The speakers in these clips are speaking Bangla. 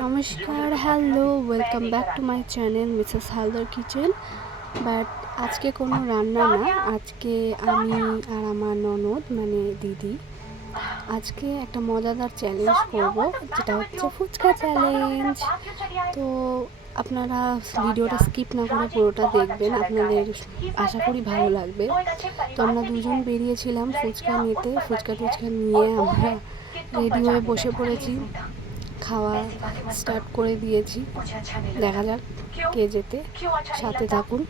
নমস্কার, hello, welcome back to my channel Mrs Haldar kitchen. But আজকে কোনো রান্না না, আজকে আমি আর আমার ননদ মানে দিদি আজকে একটা মজাদার চ্যালেঞ্জ করব, যেটা হচ্ছে ফুচকা চ্যালেঞ্জ। তো আপনারা ভিডিওটা স্কিপ না করে পুরোটা দেখবেন, আপনাদের আশা করি ভালো লাগবে। তো আমরা দুজন বেরিয়েছিলাম ফুচকা নিতে, ফুচকা টুচকা নিয়ে আমরা রেডি হয়ে বসে পড়েছি, খাওয়া স্টার্ট করে দিয়েছি। দেখা যাক কে যেতে, সাথে থাকুন।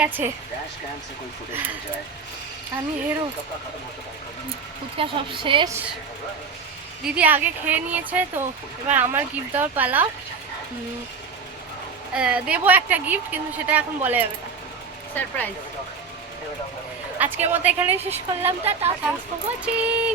গেছে আমি হেরো, ফুচকা সব শেষ, দিদি আগে খেয়ে নিয়েছে, তো এবার আমার গিফট দেওয়ার পালা। দেবো একটা গিফট, কিন্তু সেটা এখন বলা যাবে না, সারপ্রাইজ। আজকের মতো এখানেই শেষ করলাম, টাটা, থ্যাঙ্কস ফর ওয়াচিং।